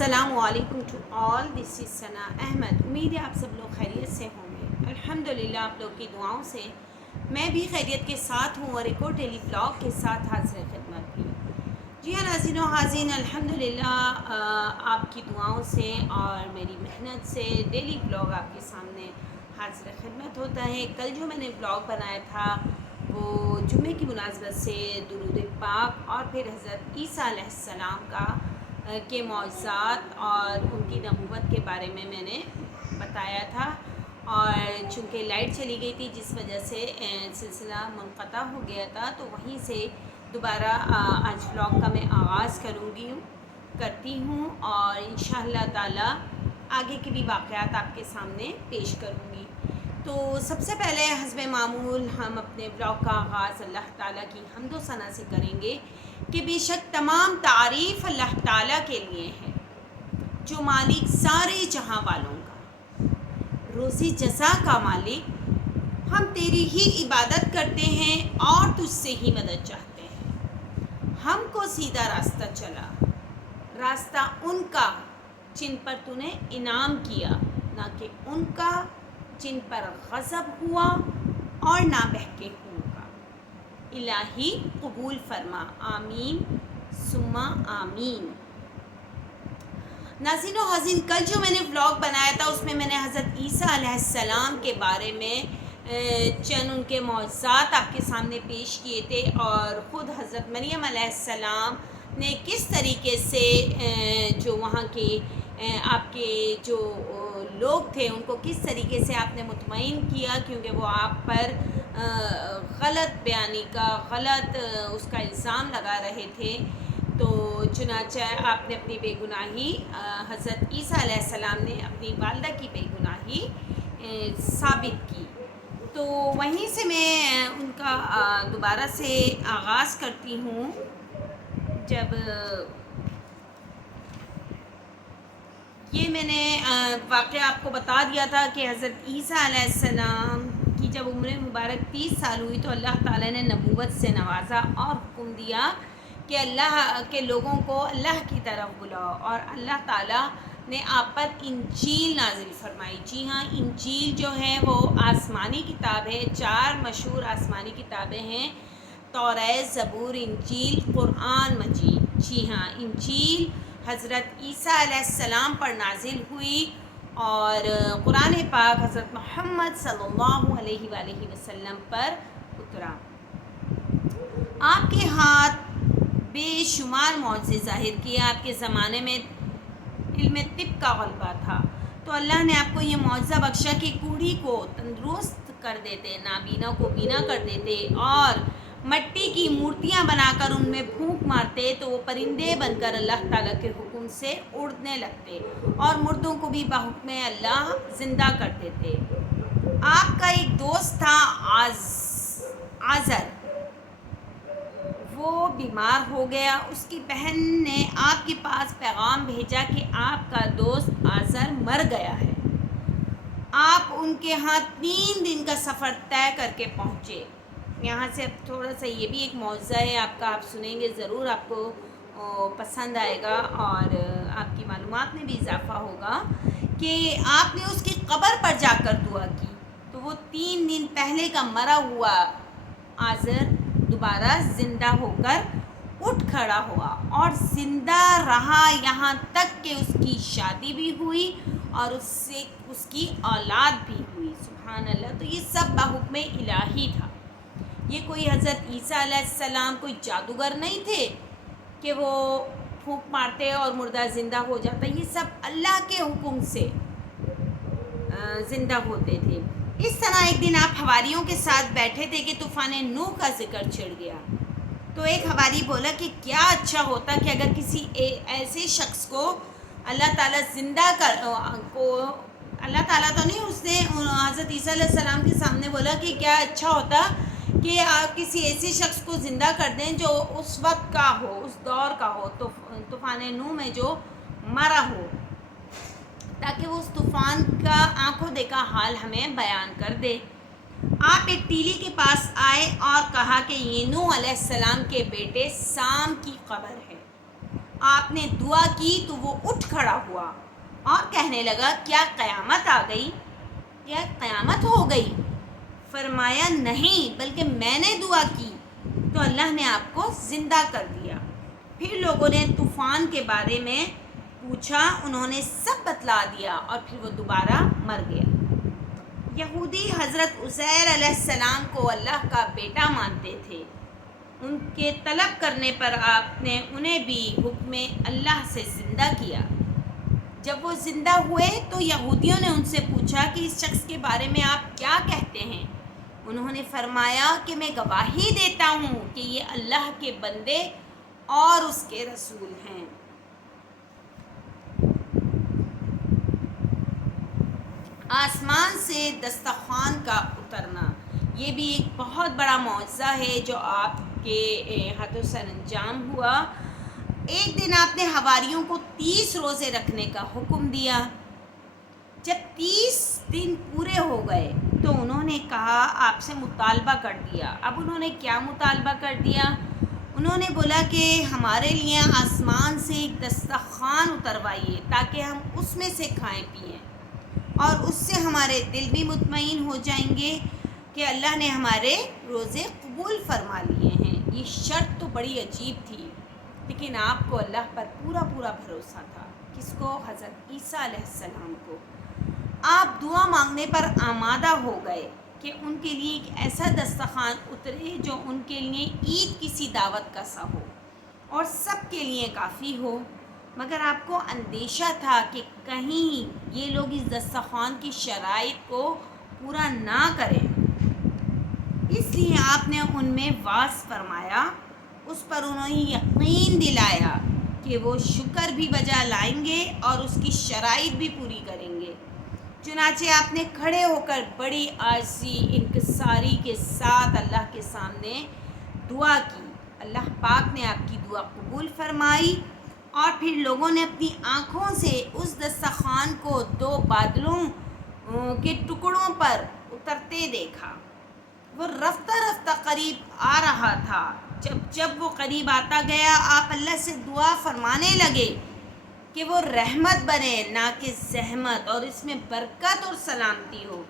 السلام علیکم to all, دس از ثنا احمد۔ امید ہے آپ سب لوگ خیریت سے ہوں گے۔ الحمدللہ آپ لوگ کی دعاؤں سے میں بھی خیریت کے ساتھ ہوں اور ایک اور ڈیلی بلاگ کے ساتھ حاضر خدمت بھی۔ جی ہاں ناظرین و حاضرین، الحمدللہ آپ کی دعاؤں سے اور میری محنت سے ڈیلی بلاگ آپ کے سامنے حاضر خدمت ہوتا ہے۔ کل جو میں نے بلاگ بنایا تھا وہ جمعے کی مناسبت سے درود پاک اور پھر حضرت عیسیٰ علیہ السلام کے معجزات اور ان کی نبوت کے بارے میں نے بتایا تھا، اور چونکہ لائٹ چلی گئی تھی جس وجہ سے سلسلہ منقطع ہو گیا تھا، تو وہیں سے دوبارہ آج بلاگ کا میں آغاز کرتی ہوں اور انشاءاللہ تعالی آگے کے بھی واقعات آپ کے سامنے پیش کروں گی۔ تو سب سے پہلے حسب معمول ہم اپنے بلاگ کا آغاز اللہ تعالیٰ کی حمد و ثنا سے کریں گے کہ بے شک تمام تعریف اللہ تعالیٰ کے لیے ہے، جو مالک سارے جہاں والوں کا، روزی جزا کا مالک۔ ہم تیری ہی عبادت کرتے ہیں اور تجھ سے ہی مدد چاہتے ہیں۔ ہم کو سیدھا راستہ چلا، راستہ ان کا جن پر تو نے انعام کیا، نہ کہ ان کا جن پر غضب ہوا اور نہ بہکے خون کا۔ الہی قبول فرما، آمین ثم آمین۔ ناظرین و حاضرین، کل جو میں نے ولاگ بنایا تھا اس میں نے حضرت عیسیٰ علیہ السلام کے بارے میں چند ان کے معجزات آپ کے سامنے پیش کیے تھے، اور خود حضرت مریم علیہ السلام نے کس طریقے سے جو وہاں کے آپ کے جو لوگ تھے ان کو کس طریقے سے آپ نے مطمئن کیا، کیونکہ وہ آپ پر غلط بیانی کا غلط اس کا الزام لگا رہے تھے۔ تو چنانچہ آپ نے اپنی بے گناہی، حضرت عیسیٰ علیہ السلام نے اپنی والدہ کی بے گناہی ثابت کی۔ تو وہیں سے میں ان کا دوبارہ سے آغاز کرتی ہوں۔ جب یہ میں نے واقعہ آپ کو بتا دیا تھا کہ حضرت عیسیٰ علیہ السلام کی جب عمر مبارک 30 سال ہوئی تو اللہ تعالیٰ نے نبوت سے نوازا اور حکم دیا کہ اللہ کے لوگوں کو اللہ کی طرف بلاؤ، اور اللہ تعالیٰ نے آپ پر انجیل نازل فرمائی۔ جی ہاں، انجیل جو ہے وہ آسمانی کتاب ہے، 4 مشہور آسمانی کتابیں ہیں، توریت، زبور، انجیل، قرآن مجید۔ جی ہاں، انجیل حضرت عیسیٰ علیہ السلام پر نازل ہوئی اور قرآن پاک حضرت محمد صلی اللہ علیہ وآلہ وسلم پر اترا۔ آپ کے ہاتھ بے شمار معجزے ظاہر کیے۔ آپ کے زمانے میں علم طب کا غلبہ تھا، تو اللہ نے آپ کو یہ معجزہ بخشا کہ کوڑھی کو تندرست کر دیتے، نابینا کو بینا کر دیتے، اور مٹی کی مورتیاں بنا کر ان میں پھونک مارتے تو وہ پرندے بن کر اللہ تعالیٰ کے حکم سے اڑنے لگتے، اور مردوں کو بھی بحکم اللہ زندہ کر دیتے۔ آپ کا ایک دوست تھا آزر، وہ بیمار ہو گیا۔ اس کی بہن نے آپ کے پاس پیغام بھیجا کہ آپ کا دوست آزر مر گیا ہے۔ آپ ان کے ہاں 3 دن کا سفر طے کر کے پہنچے۔ یہاں سے اب تھوڑا سا یہ بھی ایک معجزہ ہے آپ کا، آپ سنیں گے ضرور، آپ کو پسند آئے گا اور آپ کی معلومات میں بھی اضافہ ہوگا کہ آپ نے اس کی قبر پر جا کر دعا کی تو وہ 3 دن پہلے کا مرا ہوا آزر دوبارہ زندہ ہو کر اٹھ کھڑا ہوا اور زندہ رہا، یہاں تک کہ اس کی شادی بھی ہوئی اور اس سے اس کی اولاد بھی ہوئی۔ سبحان اللہ! تو یہ سب بحکم الہی تھا۔ یہ کوئی حضرت عیسیٰ علیہ السلام کوئی جادوگر نہیں تھے کہ وہ پھونک مارتے اور مردہ زندہ ہو جاتا، یہ سب اللہ کے حکم سے زندہ ہوتے تھے۔ اس طرح ایک دن آپ حواریوں کے ساتھ بیٹھے تھے کہ طوفان نوح کا ذکر چھڑ گیا، تو ایک حواری بولا کہ کیا اچھا ہوتا کہ اگر کسی ایسے شخص کو اللہ تعالیٰ زندہ اللہ تعالیٰ تو نہیں، اس نے حضرت عیسیٰ علیہ السلام کے سامنے بولا کہ کیا اچھا ہوتا کہ آپ کسی ایسے شخص کو زندہ کر دیں جو اس وقت کا ہو، اس دور کا ہو، تو طوفان نوح میں جو مرا ہو، تاکہ وہ اس طوفان کا آنکھوں دیکھا حال ہمیں بیان کر دے۔ آپ ایک ٹیلی کے پاس آئے اور کہا کہ یہ نوح علیہ السلام کے بیٹے سام کی قبر ہے، آپ نے دعا کی تو وہ اٹھ کھڑا ہوا اور کہنے لگا کیا قیامت آ گئی، کیا قیامت ہو گئی؟ فرمایا نہیں، بلکہ میں نے دعا کی تو اللہ نے آپ کو زندہ کر دیا۔ پھر لوگوں نے طوفان کے بارے میں پوچھا، انہوں نے سب بتلا دیا اور پھر وہ دوبارہ مر گیا۔ یہودی حضرت عزیر علیہ السلام کو اللہ کا بیٹا مانتے تھے۔ ان کے طلب کرنے پر آپ نے انہیں بھی حکم اللہ سے زندہ کیا۔ جب وہ زندہ ہوئے تو یہودیوں نے ان سے پوچھا کہ اس شخص کے بارے میں آپ کیا کہتے ہیں؟ انہوں نے فرمایا کہ میں گواہی دیتا ہوں کہ یہ اللہ کے بندے اور اس کے رسول ہیں۔ آسمان سے دسترخوان کا اترنا، یہ بھی ایک بہت بڑا معجزہ ہے جو آپ کے ہاتھوں سر انجام ہوا۔ ایک دن آپ نے حواریوں کو 30 روزے رکھنے کا حکم دیا۔ جب 30 دن پورے ہو گئے تو انہوں نے کہا، آپ سے مطالبہ کر دیا۔ اب انہوں نے کیا مطالبہ کر دیا؟ انہوں نے بولا کہ ہمارے لیے آسمان سے ایک دسترخوان اتروائیے تاکہ ہم اس میں سے کھائیں پئیں، اور اس سے ہمارے دل بھی مطمئن ہو جائیں گے کہ اللہ نے ہمارے روزے قبول فرما لیے ہیں۔ یہ شرط تو بڑی عجیب تھی، لیکن آپ کو اللہ پر پورا بھروسہ تھا۔ کس کو؟ حضرت عیسیٰ علیہ السلام کو۔ آپ دعا مانگنے پر آمادہ ہو گئے کہ ان کے لیے ایک ایسا دسترخوان اترے جو ان کے لیے عید کسی دعوت کا سا ہو اور سب کے لیے کافی ہو، مگر آپ کو اندیشہ تھا کہ کہیں یہ لوگ اس دسترخوان کی شرائط کو پورا نہ کریں، اس لیے آپ نے ان میں واز فرمایا۔ اس پر انہوں نے یقین دلایا کہ وہ شکر بھی بجا لائیں گے اور اس کی شرائط بھی پوری کریں گے۔ چنانچہ آپ نے کھڑے ہو کر بڑی عاجزی انکساری کے ساتھ اللہ کے سامنے دعا کی۔ اللہ پاک نے آپ کی دعا قبول فرمائی اور پھر لوگوں نے اپنی آنکھوں سے اس دسترخوان کو 2 بادلوں کے ٹکڑوں پر اترتے دیکھا۔ وہ رفتہ قریب آ رہا تھا۔ جب وہ قریب آتا گیا، آپ اللہ سے دعا فرمانے لگے کہ وہ رحمت بنے نہ کہ زحمت، اور اس میں برکت اور سلامتی ہو۔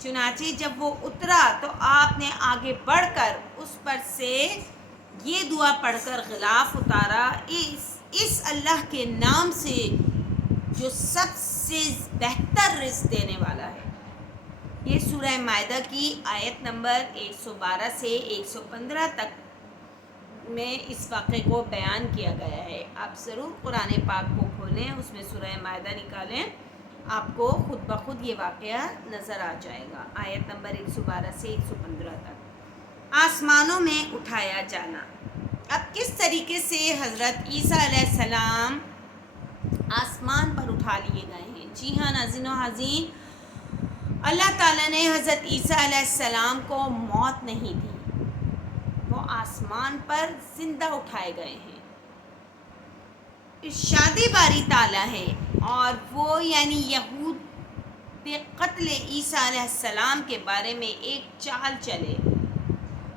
چنانچہ جب وہ اترا تو آپ نے آگے بڑھ کر اس پر سے یہ دعا پڑھ کر غلاف اتارا، اس اللہ کے نام سے جو سب سے بہتر رزق دینے والا ہے۔ یہ سورہ مائدہ کی آیت نمبر 112 سے 115 تک میں اس واقعے کو بیان کیا گیا ہے۔ آپ ضرور قرآن پاک کو کھولیں، اس میں سورہ مائدہ نکالیں، آپ کو خود بخود یہ واقعہ نظر آ جائے گا۔ آیت نمبر 112 سے 115 تک۔ آسمانوں میں اٹھایا جانا۔ اب کس طریقے سے حضرت عیسیٰ علیہ السلام آسمان پر اٹھا لیے گئے ہیں؟ جی ہاں ناظرین و حاضرین، اللہ تعالیٰ نے حضرت عیسیٰ علیہ السلام کو موت نہیں دی، وہ آسمان پر زندہ اٹھائے گئے ہیں۔ ارشاد باری تعالیٰ ہے، اور وہ یعنی یہود قتل عیسیٰ علیہ السلام کے بارے میں ایک چال چلے،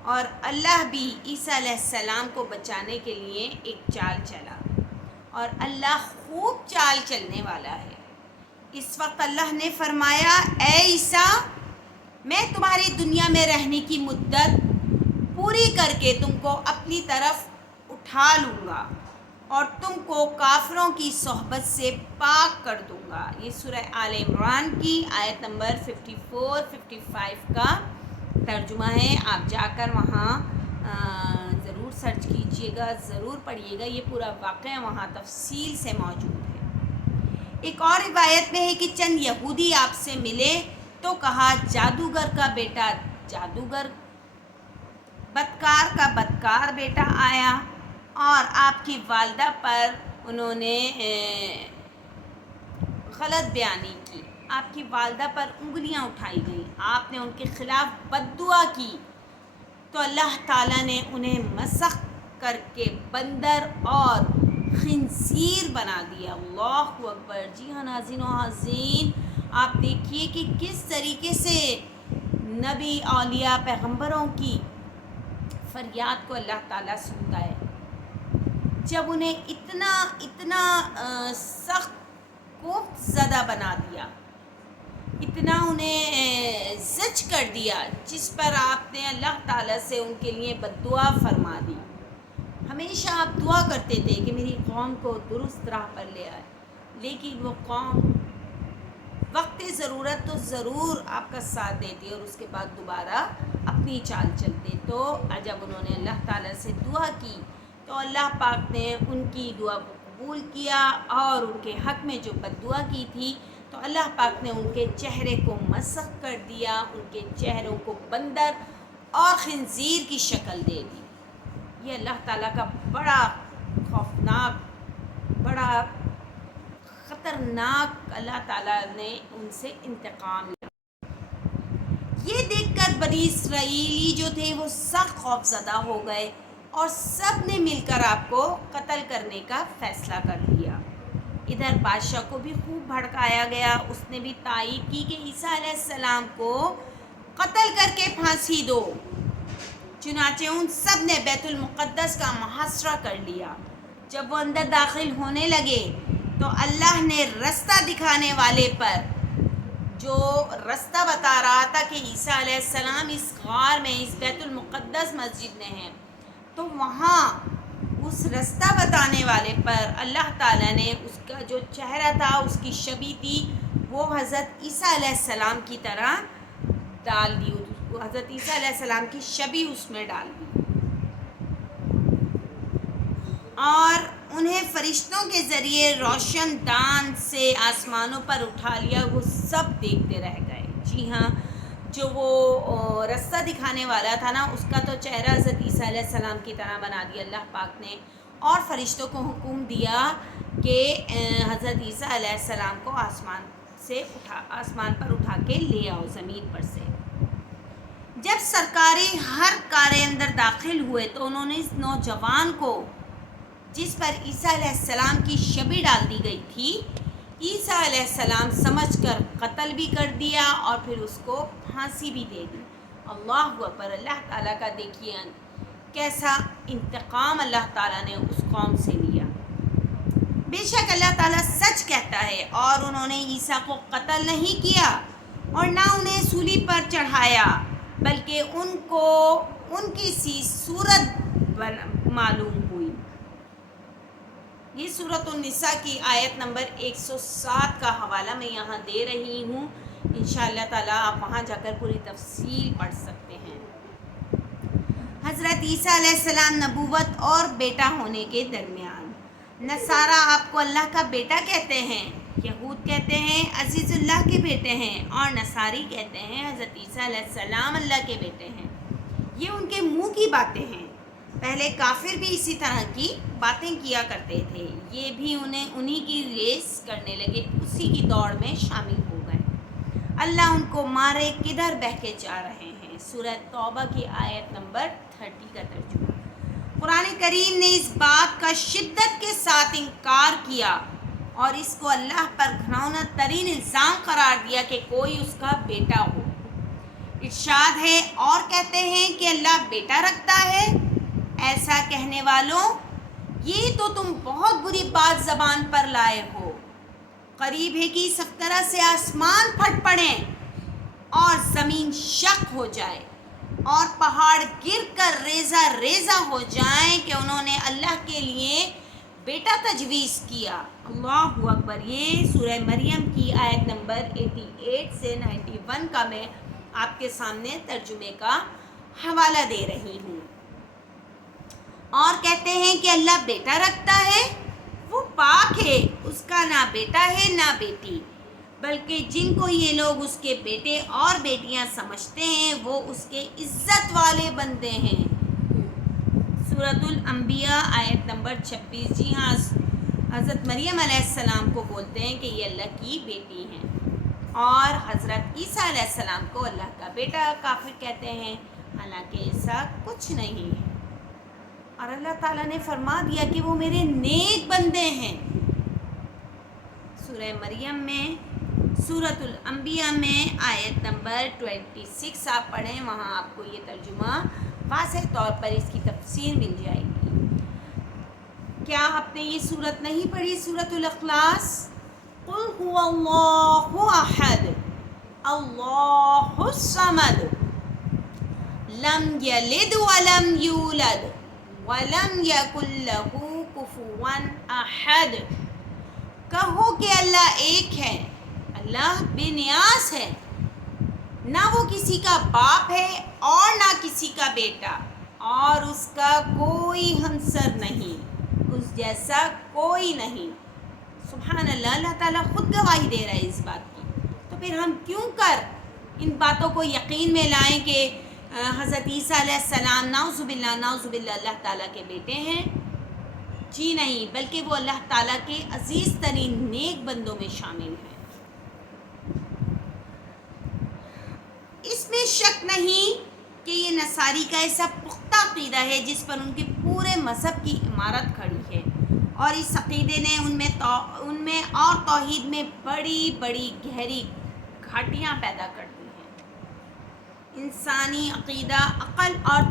اور اللہ بھی عیسیٰ علیہ السلام کو بچانے کے لیے ایک چال چلا، اور اللہ خوب چال چلنے والا ہے۔ اس وقت اللہ نے فرمایا، اے عیسیٰ، میں تمہاری دنیا میں رہنے کی مدت پوری کر کے تم کو اپنی طرف اٹھا لوں گا اور تم کو کافروں کی صحبت سے پاک کر دوں گا۔ یہ سورہ آل عمران کی آیت نمبر 54-55 کا ترجمہ ہے۔ آپ جا کر وہاں ضرور سرچ کیجئے گا، ضرور پڑھیے گا، یہ پورا واقعہ وہاں تفصیل سے موجود ہے۔ ایک اور روایت میں ہے کہ چند یہودی آپ سے ملے تو کہا، جادوگر کا بیٹا جادوگر، بدکار کا بدکار بیٹا آیا، اور آپ کی والدہ پر انہوں نے غلط بیانی کی، آپ کی والدہ پر انگلیاں اٹھائی گئیں، آپ نے ان کے خلاف بد دعا کی تو اللہ تعالیٰ نے انہیں مسخ کر کے بندر اور خنزیر بنا دیا۔ اللہ اکبر۔ جی ہاں ناظرین و حاضرین، آپ دیکھیے کہ کس طریقے سے نبی، اولیاء، پیغمبروں کی فریاد کو اللہ تعالیٰ سنتا ہے۔ جب انہیں اتنا سخت کوفت زدہ بنا دیا، اتنا انہیں زج کر دیا، جس پر آپ نے اللہ تعالیٰ سے ان کے لیے بد دعا فرما دی۔ ہمیشہ آپ دعا کرتے تھے کہ میری قوم کو درست راہ پر لے آئے، لیکن وہ قوم وقت ضرورت تو ضرور آپ کا ساتھ دیتی اور اس کے بعد دوبارہ اپنی چال چلتے۔ تو جب انہوں نے اللہ تعالیٰ سے دعا کی تو اللہ پاک نے ان کی دعا کو قبول کیا، اور ان کے حق میں جو بد دعا کی تھی تو اللہ پاک نے ان کے چہرے کو مسخ کر دیا، ان کے چہروں کو بندر اور خنزیر کی شکل دے دی۔ یہ اللہ تعالیٰ کا بڑا خوفناک، بڑا خطرناک اللہ تعالیٰ نے ان سے انتقام لیا۔ یہ دیکھ کر بنی اسرائیلی جو تھے وہ سخت خوف زدہ ہو گئے، اور سب نے مل کر آپ کو قتل کرنے کا فیصلہ کر لیا۔ ادھر بادشاہ کو بھی خوب بھڑکایا گیا، اس نے بھی تائید کی کہ عیسیٰ علیہ السلام کو قتل کر کے پھانسی دو۔ چنانچہ ان سب نے بیت المقدس کا محاصرہ کر لیا۔ جب وہ اندر داخل ہونے لگے تو اللہ نے رستہ دکھانے والے پر، جو رستہ بتا رہا تھا کہ عیسیٰ علیہ السلام اس غار میں، اس بیت المقدس مسجد میں ہیں، تو وہاں اس رستہ بتانے والے پر اللہ تعالیٰ نے اس کا جو چہرہ تھا، اس کی شبیہ تھی، وہ حضرت عیسیٰ علیہ السلام کی طرح ڈال دی، حضرت عیسیٰ علیہ السلام کی شبیہ اس میں ڈال دی، اور انہیں فرشتوں کے ذریعے روشن دان سے آسمانوں پر اٹھا لیا۔ وہ سب دیکھتے رہ گئے۔ جی ہاں، جو وہ رستہ دکھانے والا تھا نا، اس کا تو چہرہ حضرت عیسیٰ علیہ السلام کی طرح بنا دیا اللہ پاک نے، اور فرشتوں کو حکم دیا کہ حضرت عیسیٰ علیہ السلام کو آسمان پر اٹھا کے لے آؤ، زمین پر سے۔ جب سرکار ہر کار اندر داخل ہوئے تو انہوں نے اس نوجوان کو، جس پر عیسیٰ علیہ السلام کی شبیہ ڈال دی گئی تھی، عیسیٰ علیہ السلام سمجھ کر قتل بھی کر دیا، اور پھر اس کو پھانسی بھی دے دی۔ اللہ اکبر! اللہ تعالیٰ کا دیکھیے کیسا انتقام اللہ تعالیٰ نے اس قوم سے لیا۔ بے شک اللہ تعالیٰ سچ کہتا ہے، اور انہوں نے عیسیٰ کو قتل نہیں کیا اور نہ انہیں سولی پر چڑھایا، بلکہ ان کو ان کی سی صورت معلوم ہوئی۔ یہ سورۃ النساء کی آیت نمبر 107 کا حوالہ میں یہاں دے رہی ہوں، انشاءاللہ تعالیٰ آپ وہاں جا کر پوری تفصیل پڑھ سکتے ہیں۔ حضرت عیسیٰ علیہ السلام نبوت اور بیٹا ہونے کے درمیان، نصارہ آپ کو اللہ کا بیٹا کہتے ہیں، یہود کہتے ہیں عزیز اللہ کے بیٹے ہیں، اور نصاری کہتے ہیں حضرت عیسیٰ علیہ السلام اللہ کے بیٹے ہیں۔ یہ ان کے منہ کی باتیں ہیں۔ پہلے کافر بھی اسی طرح کی باتیں کیا کرتے تھے، یہ بھی انہی کی ریس کرنے لگے، اسی کی دوڑ میں شامل ہو گئے۔ اللہ ان کو مارے کدھر بہہ کے جا رہے ہیں۔ سورہ توبہ کی آیت نمبر 30 کا ترجمہ۔ قرآن کریم نے اس بات کا شدت کے ساتھ انکار کیا اور اس کو اللہ پر گھناؤنا ترین الزام قرار دیا کہ کوئی اس کا بیٹا ہو۔ ارشاد ہے، اور کہتے ہیں کہ اللہ بیٹا رکھتا ہے۔ ایسا کہنے والوں، یہ تو تم بہت بری بات زبان پر لائے ہو۔ قریب ہے کہ اس طرح سے آسمان پھٹ پڑیں اور زمین شق ہو جائے اور پہاڑ گر کر ریزہ ریزہ ہو جائیں کہ انہوں نے اللہ کے لیے بیٹا تجویز کیا۔ اللہ اکبر! یہ سورہ مریم کی آیت نمبر 88 سے 91 کا میں آپ کے سامنے ترجمے کا حوالہ دے رہی ہوں۔ اور کہتے ہیں کہ اللہ بیٹا رکھتا ہے، وہ پاک ہے، اس کا نہ بیٹا ہے نہ بیٹی، بلکہ جن کو یہ لوگ اس کے بیٹے اور بیٹیاں سمجھتے ہیں وہ اس کے عزت والے بندے ہیں۔ سورۃ الانبیاء آیت نمبر 26۔ جی ہاں، حضرت مریم علیہ السلام کو بولتے ہیں کہ یہ اللہ کی بیٹی ہیں، اور حضرت عیسیٰ علیہ السلام کو اللہ کا بیٹا کافر کہتے ہیں، حالانکہ ایسا کچھ نہیں ہے۔ اور اللہ تعالیٰ نے فرما دیا کہ وہ میرے نیک بندے ہیں۔ سورہ مریم میں، سورۃ الانبیاء میں آیت نمبر 26 آپ پڑھیں، وہاں آپ کو یہ ترجمہ واضح طور پر اس کی تفسیر مل جائے گی کیا آپ نے یہ صورت نہیں پڑھی، سورۃ الاخلاص؟ قل هو اللہ احد اللہ الصمد لم یلد ولم یولد ولم یکن لہ کفوا احد۔ کہو کہ اللہ ایک ہے، اللہ بے نیاز ہے، نہ وہ کسی کا باپ ہے اور نہ کسی کا بیٹا، اور اس کا کوئی ہمسر نہیں، اس جیسا کوئی نہیں۔ سبحان اللہ، اللہ تعالیٰ خود گواہی دے رہا ہے اس بات کی۔ تو پھر ہم کیوں کر ان باتوں کو یقین میں لائیں کہ حضرت عیسیٰ علیہ السلام نعوذ باللہ اللہ تعالیٰ کے بیٹے ہیں؟ جی نہیں، بلکہ وہ اللہ تعالیٰ کے عزیز ترین نیک بندوں میں شامل ہیں۔ اس میں شک نہیں کہ یہ نصاری کا ایسا پختہ عقیدہ ہے جس پر ان کے پورے مذہب کی عمارت کھڑی ہے، اور اس عقیدے نے ان میں اور توحید میں بڑی بڑی گہری گھاٹیاں پیدا کر دی ہیں۔ انسانی عقیدہ عقل اور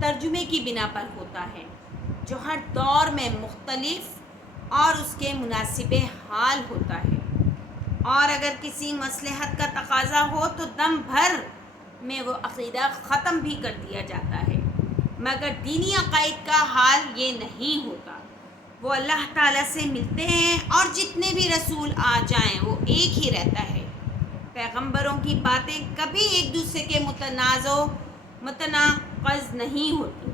ترجمے کی بنا پر ہوتا ہے، جو ہر دور میں مختلف اور اس کے مناسب حال ہوتا ہے، اور اگر کسی مصلحت کا تقاضا ہو تو دم بھر میں وہ عقیدہ ختم بھی کر دیا جاتا ہے، مگر دینی عقائد کا حال یہ نہیں ہوتا۔ وہ اللہ تعالیٰ سے ملتے ہیں، اور جتنے بھی رسول آ جائیں وہ ایک ہی رہتا ہے۔ پیغمبروں کی باتیں کبھی ایک دوسرے کے متناقض نہیں ہوتی،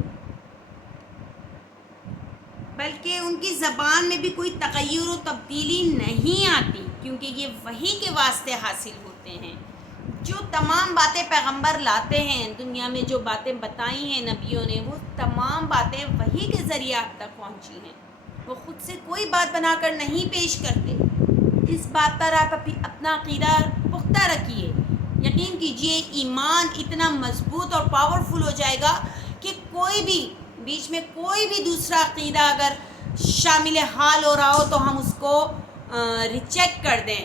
بلکہ ان کی زبان میں بھی کوئی تغیر و تبدیلی نہیں آتی، کیونکہ یہ وحی کے واسطے حاصل ہوتے ہیں۔ جو تمام باتیں پیغمبر لاتے ہیں، دنیا میں جو باتیں بتائی ہیں نبیوں نے، وہ تمام باتیں وحی کے ذریعے آپ تک پہنچی ہیں۔ وہ خود سے کوئی بات بنا کر نہیں پیش کرتے۔ اس بات پر آپ اپنا عقیدہ پختہ رکھیے، یقین کیجئے ایمان اتنا مضبوط اور پاورفل ہو جائے گا کہ کوئی بھی بیچ میں کوئی بھی دوسرا عقیدہ اگر شامل حال ہو رہا ہو تو ہم اس کو ریجیکٹ کر دیں،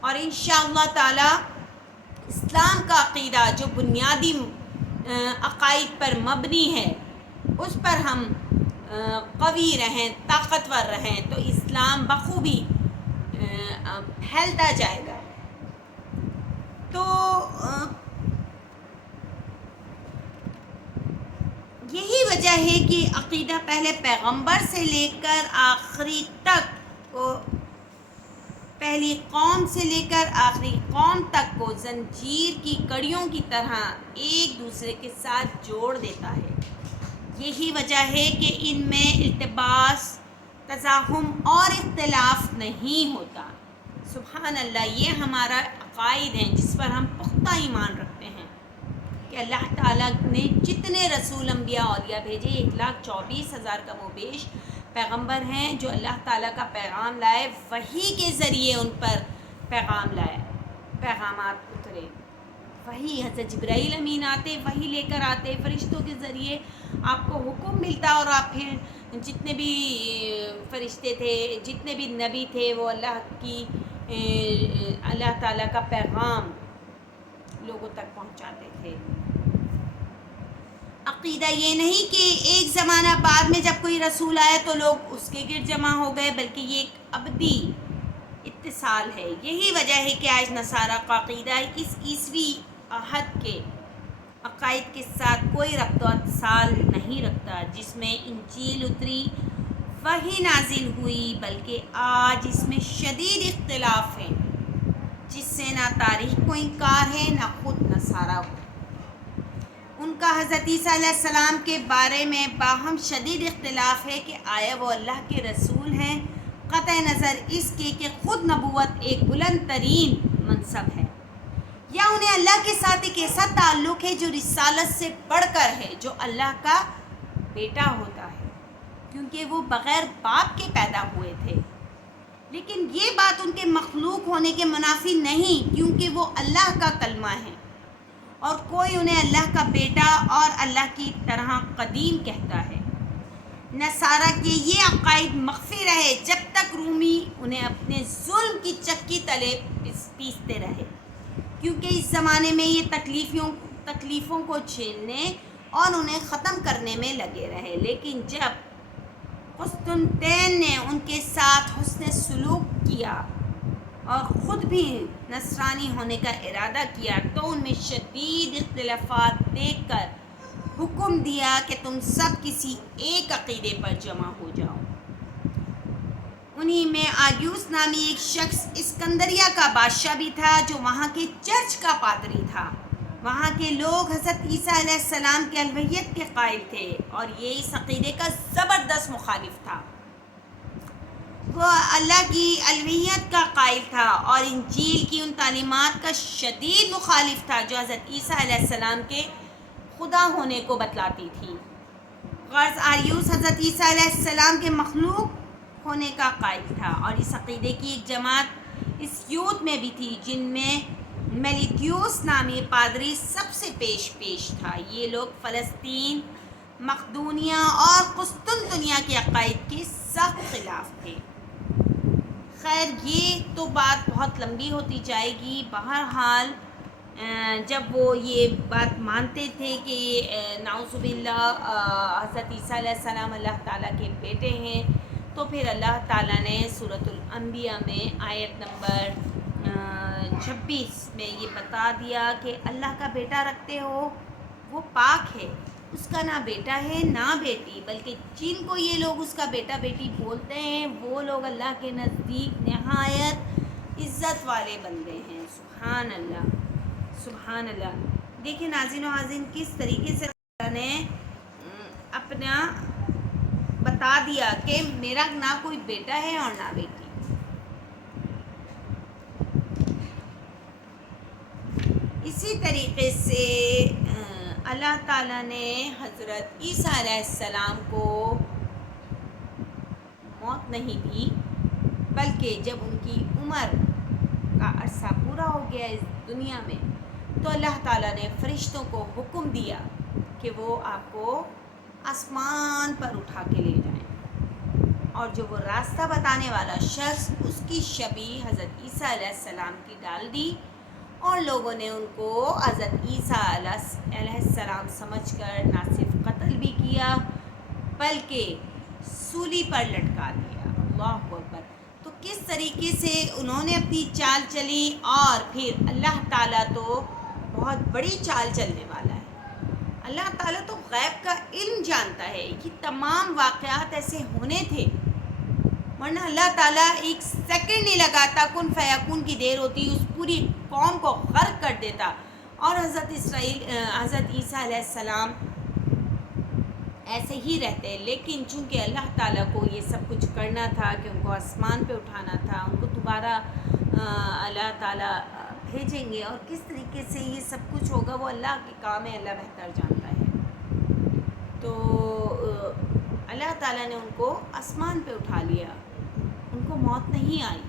اور انشاءاللہ تعالی اسلام کا عقیدہ جو بنیادی عقائد پر مبنی ہے اس پر ہم قوی رہیں، طاقتور رہیں، تو اسلام بخوبی پھیلتا جائے گا۔ تو یہی وجہ ہے کہ عقیدہ پہلے پیغمبر سے لے کر آخری تک کو، پہلی قوم سے لے کر آخری قوم تک کو زنجیر کی کڑیوں کی طرح ایک دوسرے کے ساتھ جوڑ دیتا ہے۔ یہی وجہ ہے کہ ان میں التباس، تزاحم اور اختلاف نہیں ہوتا۔ سبحان اللہ، یہ ہمارا عقائد ہیں جس پر ہم پختہ ایمان رکھتے ہیں کہ اللہ تعالیٰ نے جتنے رسول انبیاء اولیاء بھیجے، 1,24,000 کم و بیش پیغمبر ہیں جو اللہ تعالیٰ کا پیغام لائے، وحی کے ذریعے ان پر پیغامات اترے۔ وحی حضرت جبرائیل امین آتے، وحی لے کر آتے، فرشتوں کے ذریعے آپ کو حکم ملتا، اور آپ پھر جتنے بھی فرشتے تھے، جتنے بھی نبی تھے، وہ اللہ تعالیٰ کا پیغام لوگوں تک پہنچاتے تھے۔ عقیدہ یہ نہیں کہ ایک زمانہ بعد میں جب کوئی رسول آئے تو لوگ اس کے گرد جمع ہو گئے، بلکہ یہ ایک ابدی اتصال ہے۔ یہی وجہ ہے کہ آج نصارہ کا عقیدہ اس عیسوی عہد کے عقائد کے ساتھ کوئی ربط و اتصال نہیں رکھتا، جس میں انجیل اتری، وحی نازل ہوئی، بلکہ آج اس میں شدید اختلاف ہے، جس سے نہ تاریخ کو انکار ہے نہ خود نصارہ کو۔ ان کا حضرت عیسیٰ علیہ السلام کے بارے میں باہم شدید اختلاف ہے کہ آیا وہ اللہ کے رسول ہیں، قطع نظر اس کے کہ خود نبوت ایک بلند ترین منصب ہے، یا انہیں اللہ کے ساتھ ایک ایسا تعلق ہے جو رسالت سے بڑھ کر ہے، جو اللہ کا بیٹا ہوتا ہے، کیونکہ وہ بغیر باپ کے پیدا ہوئے تھے۔ لیکن یہ بات ان کے مخلوق ہونے کے منافی نہیں، کیونکہ وہ اللہ کا کلمہ ہے، اور کوئی انہیں اللہ کا بیٹا اور اللہ کی طرح قدیم کہتا ہے۔ نصارہ کے یہ عقائد مخفی رہے جب تک رومی انہیں اپنے ظلم کی چکی تلے پیستے رہے، کیونکہ اس زمانے میں یہ تکلیفوں کو جھیلنے اور انہیں ختم کرنے میں لگے رہے۔ لیکن جب قسطنطین نے ان کے ساتھ حسن سلوک کیا اور خود بھی نصرانی ہونے کا ارادہ کیا تو ان میں شدید اختلافات دیکھ کر حکم دیا کہ تم سب کسی ایک عقیدے پر جمع ہو جاؤ۔ انہی میں آریوس نامی ایک شخص اسکندریہ کا بادشاہ بھی تھا جو وہاں کے چرچ کا پادری تھا۔ وہاں کے لوگ حضرت عیسیٰ علیہ السلام کے الوہیت کے قائل تھے اور یہ اس عقیدے کا زبردست مخالف تھا۔ وہ اللہ کی الوہیت کا قائل تھا اور انجیل کی ان تعلیمات کا شدید مخالف تھا جو حضرت عیسیٰ علیہ السلام کے خدا ہونے کو بتلاتی تھی۔ غرض آریوس حضرت عیسیٰ علیہ السلام کے مخلوق ہونے کا قائل تھا اور اس عقیدے کی ایک جماعت اس یوت میں بھی تھی جن میں میلیتیوس نامی پادری سب سے پیش تھا۔ یہ لوگ فلسطین، مقدونیہ اور قسطنطنیہ کے عقائد کے سخت خلاف تھے۔ خیر یہ تو بات بہت لمبی ہوتی جائے گی۔ بہرحال جب وہ یہ بات مانتے تھے کہ نعوذ باللہ حضرت عیسیٰ علیہ السلام اللہ تعالیٰ کے بیٹے ہیں، تو پھر اللہ تعالیٰ نے سورۃ الانبیاء میں آیت نمبر 26 میں یہ بتا دیا کہ اللہ کا بیٹا رکھتے ہو وہ پاک ہے، اس کا نہ بیٹا ہے نہ بیٹی، بلکہ جن کو یہ لوگ اس کا بیٹا بیٹی بولتے ہیں وہ لوگ اللہ کے نزدیک نہایت عزت والے بندے ہیں۔ سبحان اللہ، سبحان اللہ۔ دیکھیں ناظرین و حاضرین کس طریقے سے اللہ نے اپنا بتا دیا کہ میرا نہ کوئی بیٹا ہے اور نہ بیٹی۔ اسی طریقے سے اللہ تعالیٰ نے حضرت عیسیٰ علیہ السلام کو موت نہیں دی، بلکہ جب ان کی عمر کا عرصہ پورا ہو گیا اس دنیا میں تو اللہ تعالیٰ نے فرشتوں کو حکم دیا کہ وہ آپ کو آسمان پر اٹھا کے لے جائیں، اور جو وہ راستہ بتانے والا شخص اس کی شبیہ حضرت عیسیٰ علیہ السلام کی ڈال دی، اور لوگوں نے ان کو حضرت عیسیٰ علیہ السلام سمجھ کر نہ صرف قتل بھی کیا بلکہ سولی پر لٹکا دیا۔ اللہ اکبر۔ تو کس طریقے سے انہوں نے اپنی چال چلی، اور پھر اللہ تعالیٰ تو بہت بڑی چال چلنے والا ہے۔ اللہ تعالیٰ تو غیب کا علم جانتا ہے، یہ تمام واقعات ایسے ہونے تھے، ورنہ اللہ تعالیٰ ایک سیکنڈ نہیں لگاتا، کن فیکون کی دیر ہوتی اس پوری قوم کو غرق کر دیتا، اور حضرت عیسیٰ علیہ السلام ایسے ہی رہتے۔ لیکن چونکہ اللہ تعالیٰ کو یہ سب کچھ کرنا تھا کہ ان کو آسمان پہ اٹھانا تھا، ان کو دوبارہ اللہ تعالیٰ بھیجیں گے، اور کس طریقے سے یہ سب کچھ ہوگا وہ اللہ کے کام ہے، اللہ بہتر جانتا ہے۔ تو اللہ تعالیٰ نے ان کو آسمان پہ اٹھا لیا، ان کو موت نہیں آئی۔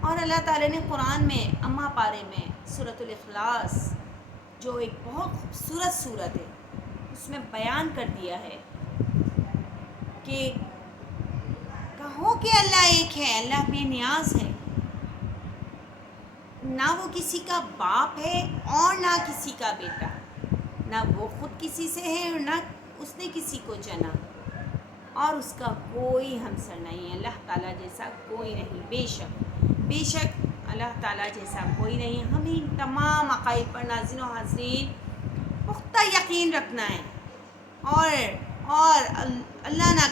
اور اللہ تعالیٰ نے قرآن میں اما پارے میں سورۃ الاخلاص جو ایک بہت خوبصورت سورت ہے اس میں بیان کر دیا ہے کہ کہو کہ اللہ ایک ہے، اللہ بے نیاز ہے، نہ وہ کسی کا باپ ہے اور نہ کسی کا بیٹا، نہ وہ خود کسی سے ہے اور نہ اس نے کسی کو جنا، اور اس کا کوئی ہمسر نہیں ہے۔ اللہ تعالیٰ جیسا کوئی نہیں، بے شک اللہ تعالیٰ جیسا کوئی نہیں۔ ہمیں تمام عقائد پر ناظرین و حاضرین پختہ یقین رکھنا ہے، اور اللہ نہ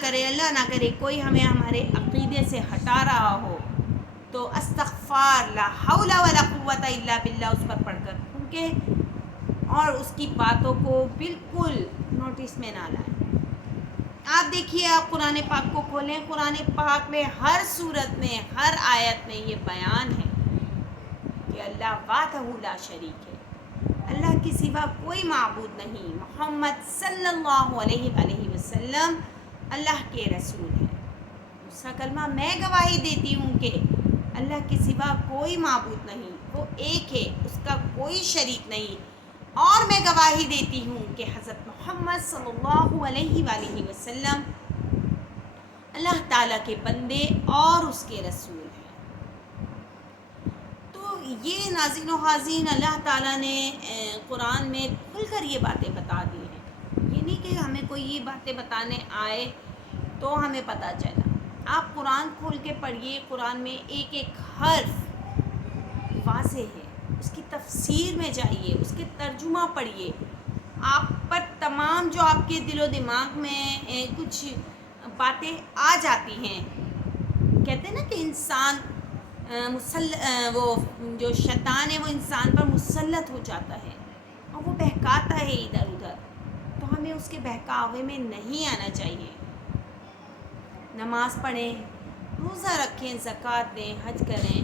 کرے کوئی ہمیں ہمارے عقیدے سے ہٹا رہا ہو تو استغفار لا حول ولا قوت الا باللہ اس پر پڑھ کر کیونکہ اور اس کی باتوں کو بالکل نوٹس میں نہ لائیں۔ آپ دیکھیے، آپ قرآن پاک کو کھولیں، قرآن پاک میں ہر صورت میں ہر آیت میں یہ بیان ہے کہ اللہ وحدہ لا شریک ہے، اللہ کے سوا کوئی معبود نہیں، محمد صلی اللہ علیہ وآلہ وسلم اللہ کے رسول ہیں۔ اس کا کلمہ میں گواہی دیتی ہوں کہ اللہ کے سوا کوئی معبود نہیں، وہ ایک ہے، اس کا کوئی شریک نہیں، اور میں گواہی دیتی ہوں کہ حضرت محمد صلی اللہ علیہ وآلہ وسلم اللہ تعالیٰ کے بندے اور اس کے رسول ہیں۔ تو یہ ناظرین و حاضرین اللہ تعالیٰ نے قرآن میں کھل کر یہ باتیں بتا دی ہیں۔ یہ نہیں کہ ہمیں کوئی یہ باتیں بتانے آئے تو ہمیں پتہ چلا۔ آپ قرآن کھول کے پڑھیے، قرآن میں ایک ایک حرف واضح ہے، اس کی تفسیر میں جائیے، اس کے ترجمہ پڑھیے، آپ پر تمام جو آپ کے دل و دماغ میں کچھ باتیں آ جاتی ہیں۔ کہتے ہیں نا کہ انسان وہ جو شیطان ہے وہ انسان پر مسلط ہو جاتا ہے اور وہ بہکاتا ہے ادھر ادھر، تو ہمیں اس کے بہکاوے میں نہیں آنا چاہیے۔ نماز پڑھیں، روزہ رکھیں، زکوٰۃ دیں، حج کریں،